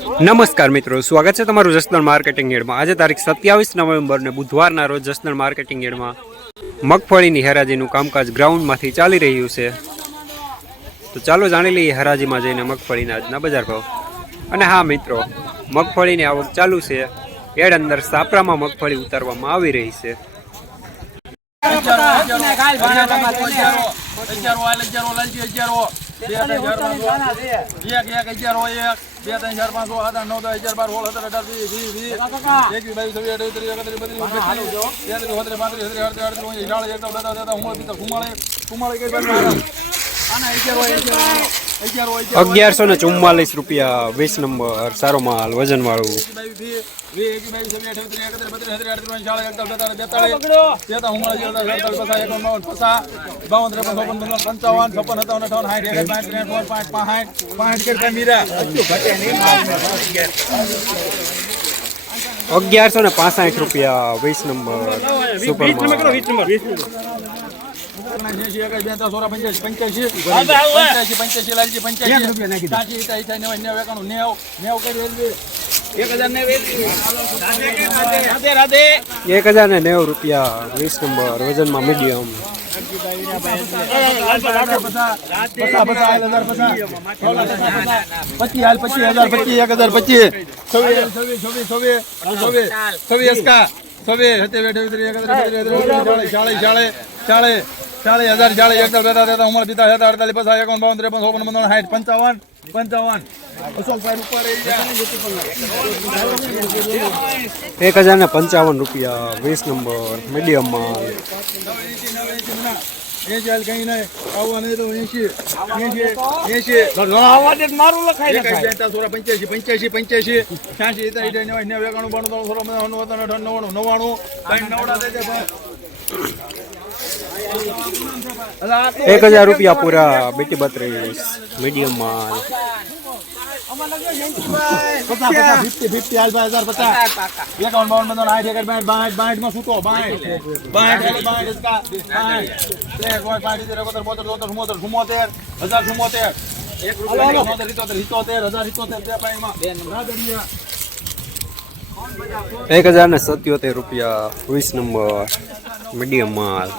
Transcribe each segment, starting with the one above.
નમસ્કાર મિત્રો, સ્વાગત છે તમારું જસદણ માર્કેટિંગ યાર્ડમાં। આજે તારીખ 27 નવેમ્બર ને બુધવારના રોજ જસદણ માર્કેટિંગ યાર્ડમાં મગફળીની હરાજીનું કામકાજ ગ્રાઉન્ડમાંથી ચાલી રહ્યું છે। તો ચાલો જાણી લઈએ હરાજીમાં જઈને મગફળીના આજના બજાર ભાવ। અને હા મિત્રો, મગફળીની આવક ચાલુ છે। યાર્ડ અંદર સાપરામાં મગફળી ઉતારવામાં આવી રહી છે। ₹1144 20 નંબર સારો માલ વજન વાળું। ₹1165 20 નંબર સુપર માલ। ₹1090 20 નંબર વજનમાં મીડિયમ। ₹1055 20 નંબર મીડિયમ માલ। ₹1000 પૂરા બેટી 32 મીડિયમ માલ। ₹1077 20 નંબર મીડિયમ માલ।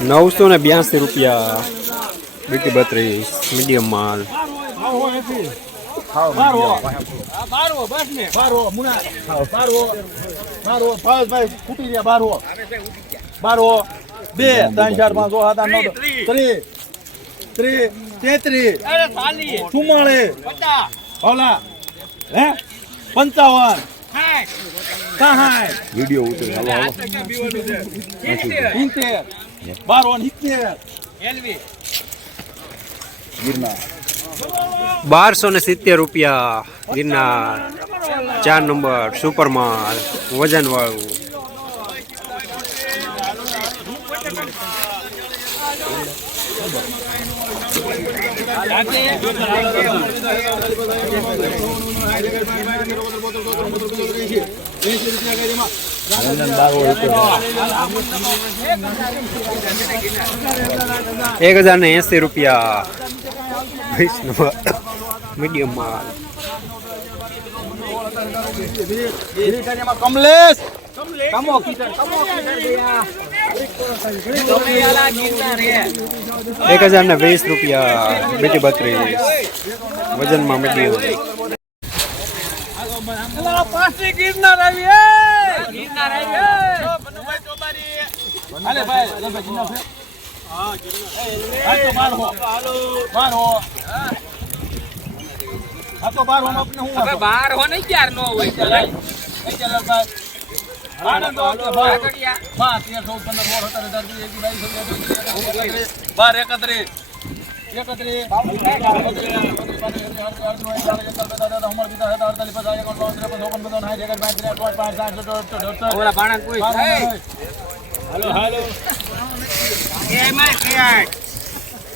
₹982 બેટી 32 મીડિયમ માલ। ₹1270 ગિરનાર 4 નંબર સુપર માલ વજન વાળું। ₹1080 20 નંબર મીડિયમ માલ। કમલેશ ₹1020 બેટી 32 વજનમાં મીડિયમ।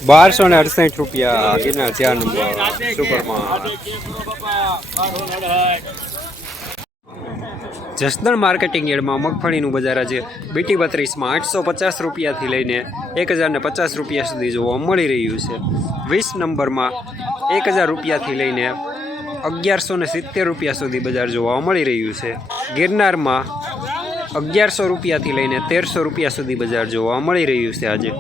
₹1268 ગિરનાર 4 નંબર સુપર માલ। જસદણ માર્કેટિંગ યાર્ડમાં મગફળીનું બજાર આજે બીટી 32માં 850 રૂપિયાથી લઈને 1050 રૂપિયા સુધી જોવા મળી રહ્યું છે. 20 નંબરમાં 1000 રૂપિયાથી લઈને 1170 રૂપિયા સુધી બજાર જોવા મળી રહ્યું છે. ગિરનારમાં 1100 રૂપિયાથી લઈને 1300 રૂપિયા સુધી બજાર જોવા મળી રહ્યું છે આજે.